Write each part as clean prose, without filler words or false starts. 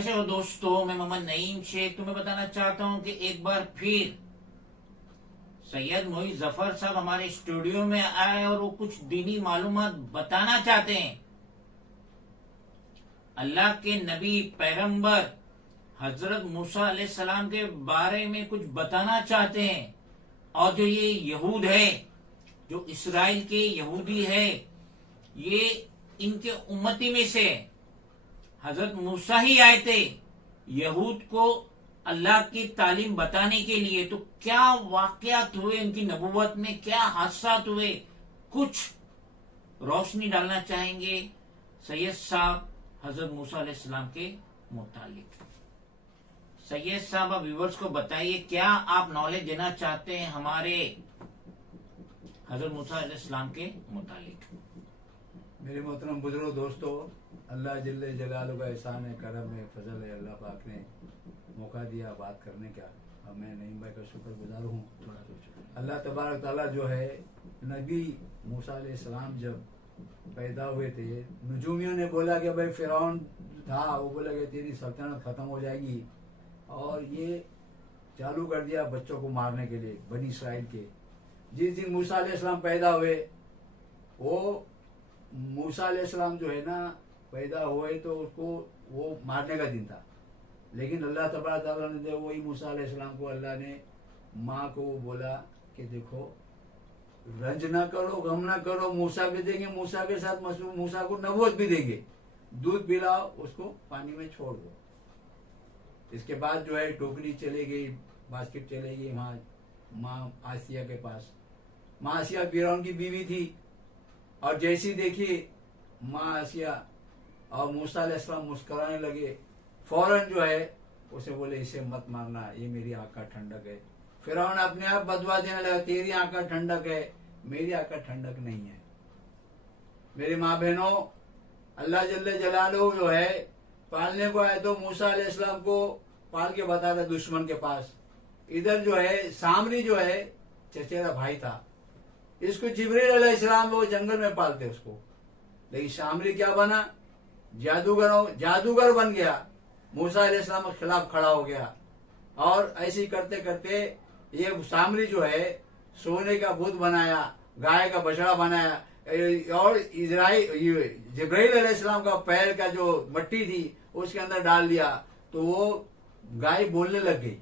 कैसे हो दोस्तों, मैं मोहम्मद नईम शेख तुम्हें बताना चाहता हूं कि एक बार फिर सैयद मोई जफर साहब हमारे स्टूडियो में आए और वो कुछ दीनी मालूमात बताना चाहते हैं। अल्लाह के नबी पैगंबर हजरत मूसा अलैहिस्सलाम के बारे में कुछ बताना चाहते हैं। और जो ये यहूद है, जो इसराइल के यहूदी है, ये इनके उम्मती में से हजरत मूसा ही आए थे यहूद को अल्लाह की तालीम बताने के लिए। तो क्या वाकयात हुए इनकी नबूवत में, क्या हादसात हुए, कुछ रोशनी डालना चाहेंगे सैयद साहब हजरत मूसा अलैहिस्सलाम के मुतालिक। सैयद साहब आप व्यूवर्स को बताइए, क्या आप नॉलेज देना चाहते हैं हमारे हजरत मूसा अलैहिस्सलाम के मुतालिक। मेरे मोहतरम बुजुर्ग दोस्तों, अल्लाह जल्ले जलालहू का एहसान है, करम है, फजल है। अल्लाह पाक ने मौका दिया बात करने का। अब मैं नईम भाई का शुक्रगुजार हूँ। अल्लाह तबारक ताला जो है, नबी मूसा अलैहिस्सलाम जब पैदा हुए थे, नजूमियों ने बोला कि भाई फिरौन था, वो बोला कि तेरी सल्तनत खत्म हो जाएगी, और ये चालू कर दिया बच्चों को मारने के लिए बनी इसराइल के। जिस दिन मूसा अलैहिस्सलाम पैदा हुए, वो मूसा अलैहिस्सलाम जो है ना पैदा हुए तो उसको वो मारने का दिन था, लेकिन अल्लाह तबारक तआला ने वही मूसा अलैहिस्सलाम को अल्लाह ने माँ को बोला कि देखो रंज ना करो, गम ना करो, मूसा भी देंगे, मूसा के साथ मूसा को नबूवत भी देंगे, दूध पिलाओ, उसको पानी में छोड़ दो। इसके बाद जो है टोकरी चली गई, बास्केट चली गई वहाँ माँ आसिया के पास। माँ आसिया फिरौन की बीवी थी, और जैसी देखी माँ आसिया और मूसा अलैहिस्सलाम मुस्कुराने लगे, फौरन जो है उसे बोले इसे मत मारना, ये मेरी आंख का ठंडक है। फिरौन अपने आप बदवा देने लगा, तेरी आंख का ठंडक है, मेरी आंख का ठंडक नहीं है। मेरी माँ बहनों, अल्लाह जल्ले जलालहू जो है पालने को आए तो मूसा अलैहिस्सलाम को पाल के बताता दुश्मन के पास। इधर जो है सामरी जो है चचेरा भाई था, इसको जिब्रील अलैहिस्सलाम वो जंगल में पालते उसको, लेकिन सामरी क्या बना, जादूगर बन गया, मूसा अलैहिस्सलाम के खिलाफ खड़ा हो गया। और ऐसे करते करते ये सामरी जो है सोने का बुत बनाया, गाय का बछड़ा बनाया, और जिब्रील अलैहिस्सलाम का पैर का जो मट्टी थी उसके अंदर डाल दिया, तो वो गाय बोलने लग गई।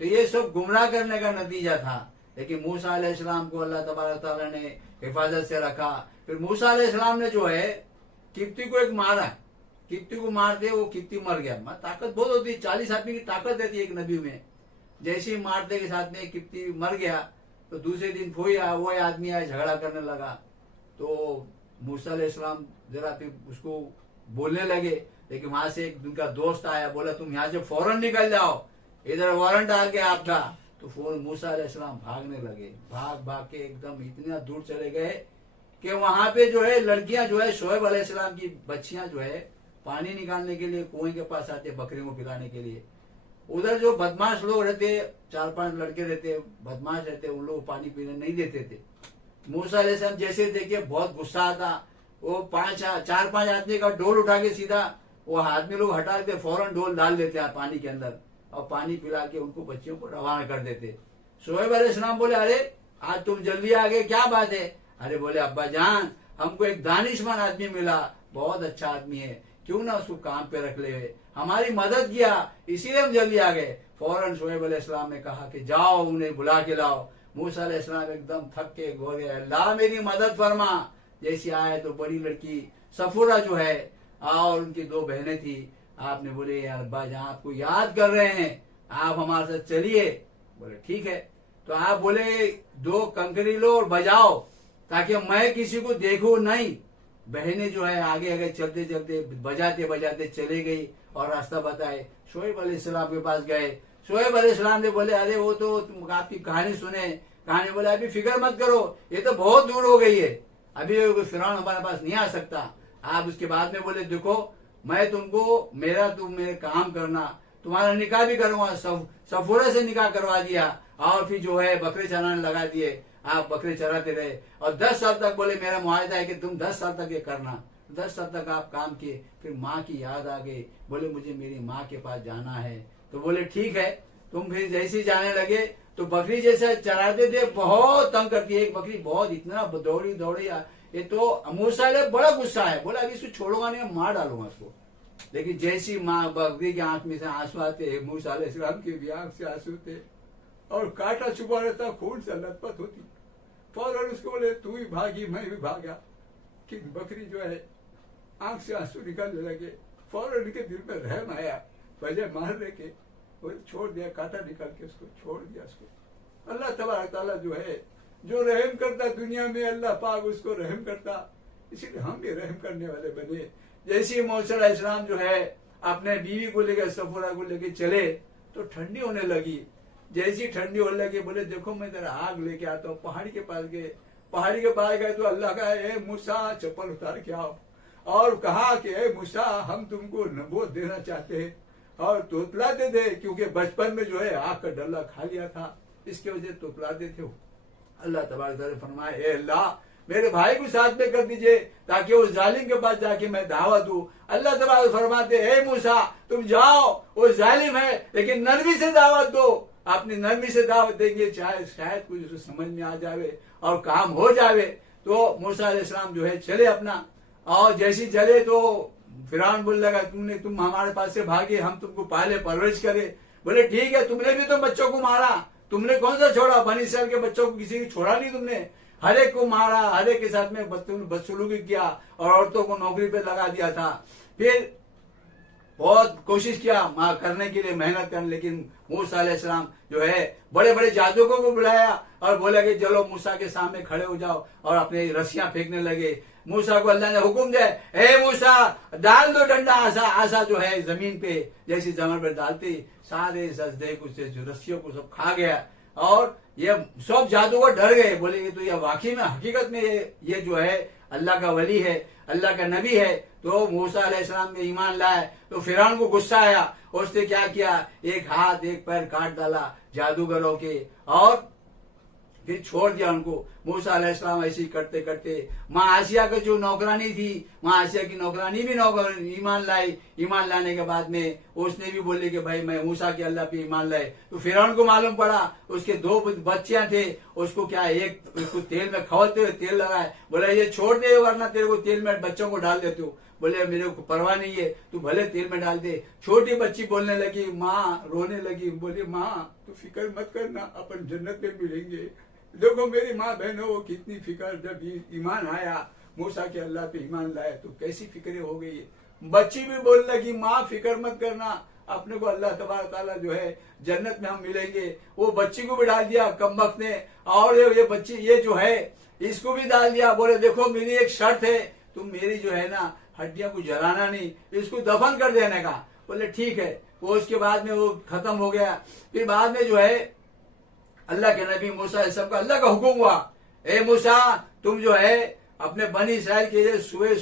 तो ये सब गुमराह करने का नतीजा था। लेकिन मूसा अलैहिस्सलाम को अल्लाह तबारक तआला ने हिफाजत से रखा। फिर मूसा अलैहिस्सलाम ने जो है किप्ती को एक मारा, किप्ती को मारते वो किप्ती मर गया। ताकत बहुत होती है, 40 आदमी की ताकत रहती है एक नबी में। जैसे ही मारते के साथ में किप्ती मर गया, तो दूसरे दिन वो आदमी आया, झगड़ा करने लगा। तो मूसा अलैहिस्सलाम जरा फिर उसको बोलने लगे, लेकिन वहां से एक उनका दोस्त आया, बोला तुम यहाँ से फौरन निकल जाओ, इधर वारंट आ गया आपका। तो फौरन मूसा अलैहिस्सलाम भागने लगे, भाग के एकदम इतना दूर चले गए कि वहां पे जो है लड़कियां जो है शोएब अलैहिस्सलाम की बच्चियां जो है पानी निकालने के लिए कुएं के पास आते, बकरियों को पिलाने के लिए। उधर जो बदमाश लोग रहते, 4-5 लड़के रहते, बदमाश रहते, उन लोग पानी पीने नहीं देते थे। मूसा अलैहिस्सलाम जैसे देखे बहुत गुस्सा आता, वो 4-5 आदमी का डोल उठा के सीधा वो आदमी लोग हटा के फौरन डोल डाल देते हैं पानी के अंदर, और पानी पिला के उनको बच्चियों को रवाना कर देते। शोएब अलैहिस्सलाम बोले अरे आज तुम जल्दी आ गए, क्या बात है। अरे बोले अब्बा जान, हमको एक दानिशमंद आदमी मिला, बहुत अच्छा आदमी है, क्यों ना उसको काम पे रख ले, हमारी मदद किया, इसीलिए हम जल्दी आ गए। फौरन शोएब अलैहिस्सलाम ने कहा कि जाओ उन्हें बुला के लाओ। मूसा अलैहिस्सलाम एकदम थक के गो गया, अल्लाह मेरी मदद फरमा। जैसी आए तो बड़ी लड़की सफूरा जो है और उनकी 2 बहनें थी। आपने बोले यार अब्बा जान आपको याद कर रहे हैं, आप हमारे साथ चलिए। बोले ठीक है। तो आप बोले 2 कंकरी लो और बजाओ, ताकि मैं किसी को देखूं नहीं। बहनें जो है आगे आगे चलते चलते बजाते बजाते चले गई और रास्ता बताए, शोएब अलैहिस्सलाम के पास गए। शोएब अलैहिस्सलाम ने बोले अरे वो तो तुम आपकी कहानी सुने, कहानी बोले अभी फिक्र मत करो, ये तो बहुत दूर हो गई है, अभी फिरौन हमारे पास नहीं आ सकता। आप उसके बाद में बोले देखो मैं तुमको तुम मेरे काम करना, तुम्हारा निकाह भी करूंगा। सफूरे से निकाह करवा दिया, और फिर जो है बकरे चराने लगा दिए। आप बकरे चराते रहे, और 10 साल तक बोले मेरा मुआहदा है कि तुम 10 साल तक ये करना। 10 साल तक आप काम किए, फिर माँ की याद आ गई, बोले मुझे मेरी माँ के पास जाना है। तो बोले ठीक है। तुम फिर जैसे ही जाने लगे तो बकरी जैसा चराते थे, बहुत तंग करती है। एक बकरी बहुत इतना दौड़ी दौड़ी, ये तो मूसा ने बड़ा गुस्सा है, बोला अभी इसको छोड़ूंगा नहीं, मार डालूंगा इसको। लेकिन जैसी माँ बकरी की आंख में से आंसू आते, मूसा अलैहिस्सलाम की भी आंख से आंसू थे और कांटा छुपा रहता, खून से लथपथ होती, फौरन उसको बोले तू भी भागी मैं भी भागा। कि बकरी जो है आंख से आंसू निकलने लगे, फौरन उनके दिल में रहम आया, बजाय मारने के वो छोड़ दिया, कांटा निकाल के उसको छोड़ दिया उसको। अल्लाह तबारक तआला जो है, जो रहम करता दुनिया में, अल्लाह पाक उसको रहम करता, इसीलिए हम भी रहम करने वाले बने। जैसे मूसा अलैहिस्सलाम जो है अपने बीवी को लेकर, सफूरा को लेकर चले तो ठंडी होने लगी। जैसी ठंडी होने लगी, बोले देखो मैं तेरा आग लेके आता हूँ। पहाड़ी के पास गए, पहाड़ी के पास गए तो अल्लाह का ए मूसा चप्पल उतार के आओ, और कहा कि ए मूसा हम तुमको नबूवत देना चाहते हैं, और तोतलाते थे क्योंकि बचपन में जो है आग का डल्ला खा लिया था, इसके वजह से तोतलाते थे। अल्लाह तबारक तआला फरमाए ए अल्लाह मेरे भाई को साथ में कर दीजिए ताकि उस जालिम के पास जाके मैं दावत दूं। अल्लाह तबारक फरमाते ए मूसा तुम जाओ, वो जालिम है लेकिन नरमी से दावत दो। अपनी नरमी से दावत देंगे, शायद कुछ उसको समझ में आ जावे और काम हो जावे। तो मूसा अलैहिस्सलाम जो है चले अपना, और जैसे चले तो फिरौन बोलने लगा तुम हमारे पास से भागे, हम तुमको पाले परवरिश करे। बोले ठीक है, तुमने भी तो बच्चों को मारा, तुमने कौन सा छोड़ा, बनी इस्राएल के बच्चों को किसी को छोड़ा नहीं तुमने, हर एक को मारा, हर एक के साथ में बदसलूकी किया और औरतों को नौकरी पे लगा दिया था। फिर बहुत कोशिश किया करने के लिए, मेहनत करने, लेकिन मूसा अलैहिस्सलाम जो है बड़े बड़े जादूगरों को बुलाया और बोला कि चलो मूसा के सामने खड़े हो जाओ, और अपने रस्सियां फेंकने लगे। मूसा को अल्लाह ने हुक्म दिया, हे मूसा डाल दो डंडा, आसा जो है जमीन पे, जैसी जमीन पर डालती सारे सजदे कुछ रस्सियों को सब खा गया, और ये सब जादूगर डर गए। बोले ये तो ये वाकई में हकीकत में ये जो है अल्लाह का वली है, अल्लाह का नबी है। तो मूसा अलैहिस्सलाम में ईमान लाए तो फिरौन को गुस्सा आया, उसने क्या किया, एक हाथ एक पैर काट डाला जादूगरों के, और फिर छोड़ दिया उनको। मूसा अलैहिस्सलाम ऐसे ही करते करते माँ आसिया की जो नौकरानी थी, माँ आसिया की नौकरानी भी ईमान लाई। ईमान लाने के बाद में उसने भी बोले कि भाई मैं मूसा के अल्लाह पे ईमान लाए। तो फिरौन को मालूम पड़ा उसके 2 बच्चियां थे, उसको क्या एक उसको तेल में खवलते हुए तेल लगाए, बोले ये छोड़ दे वरना तेरे को तेल में बच्चों को डाल देते हो। बोले मेरे को परवाह नहीं है, तू भले तेल में डाल दे। छोटी बच्ची बोलने लगी, माँ रोने लगी, बोली माँ तू फिक्र मत करना, अपन जन्नत में मिलेंगे। देखो मेरी माँ बहनों वो कितनी फिक्र, जब ईमान आया मूसा के अल्लाह पे ईमान लाए तो कैसी फिक्रें हो गई है। बच्ची भी बोलने लगी माँ फिक्र मत करना, अपने को अल्लाह तबारक ताला जो है जन्नत में हम मिलेंगे। वो बच्ची को भी डाल दिया कमबख्त ने, और ये बच्ची ये जो है इसको भी डाल दिया। बोले देखो मेरी एक शर्त है, तुम मेरी जो है ना हड्डियों को जलाना नहीं, इसको दफन कर देने का। बोले ठीक है। वो उसके बाद में वो खत्म हो गया। फिर बाद में जो है अल्लाह के नबी मूसा अलैहिस्सलाम का अल्लाह का हुक्म हुआ, ए मूसा तुम जो है अपने बनी इसराइल के लिए सुबह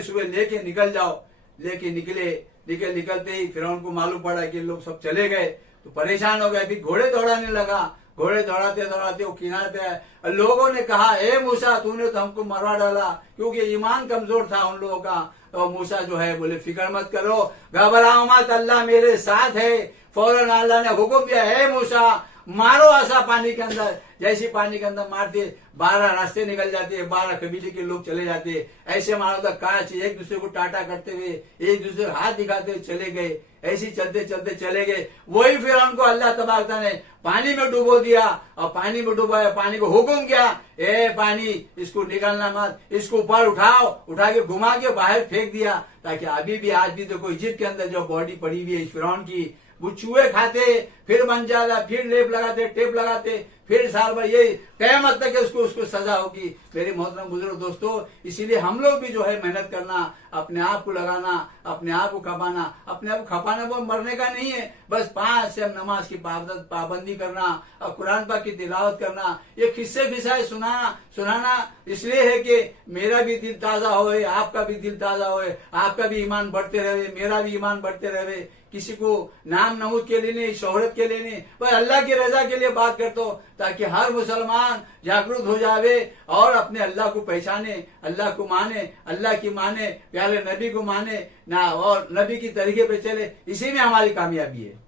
सुबह लेके निकल जाओ। लेके निकलते ही फिरौन को मालूम पड़ा कि लोग सब चले गए, तो परेशान हो गए। फिर घोड़े दौड़ाने लगा, घोड़े दौड़ाते दौड़ाते वो किनारे पे आए। लोगों ने कहा ए मूसा तूने तो हमको मरवा डाला, क्योंकि ईमान कमजोर था उन लोगों का। तो मूसा जो है बोले फिक्र मत करो, घबराओ मत, अल्लाह मेरे साथ है। फौरन अल्लाह ने हुक्म दिया, ए मूसा मारो आसा पानी के अंदर। जैसे पानी के अंदर मारते 12 रास्ते निकल जाते, 12 कबीले के लोग चले जाते। ऐसे मारो तो काश एक दूसरे को टाटा करते हुए, एक दूसरे को हाथ दिखाते हुए चले गए। ऐसे चलते चलते चले गए। वही फिर उनको अल्लाह तबारक ने पानी में डुबो दिया, और पानी में डुबाया, पानी को हुक्म किया ए पानी इसको निकालना मत, इसको ऊपर उठाओ, उठा के घुमा के बाहर फेंक दिया। ताकि अभी भी आज भी देखो इजिप्ट के अंदर जो बॉडी पड़ी हुई है फिरौन की, वो चूहे खाते, फिर बन जाता, फिर लेप लगाते, टेप लगाते, फिर साल भर ये कयामत तक उसको सजा होगी। मेरे मोहतरम बुजुर्ग दोस्तों, इसीलिए हम लोग भी जो है मेहनत करना, अपने आप को लगाना, अपने आप को खपाना। अपने आप को खपाना वो मरने का नहीं है, बस 5 से नमाज की पाबंदी करना और कुरान पाक की तिलावत करना। ये किस्से फिसाए सुनाना इसलिए है कि मेरा भी दिल ताजा होए, आपका भी दिल ताजा होए, आपका भी ईमान बढ़ते रहे, मेरा भी ईमान बढ़ते रहे। किसी को नाम नमूद के लिए नहीं, शोहरत के लिए नहीं, पर अल्लाह की रजा के लिए बात करता हूँ। ताकि हर मुसलमान जागरूक हो जावे और अपने अल्लाह को पहचाने, अल्लाह को माने, अल्लाह की माने, प्यारे नबी को माने ना, और नबी की तरीके पे चले। इसी में हमारी कामयाबी है।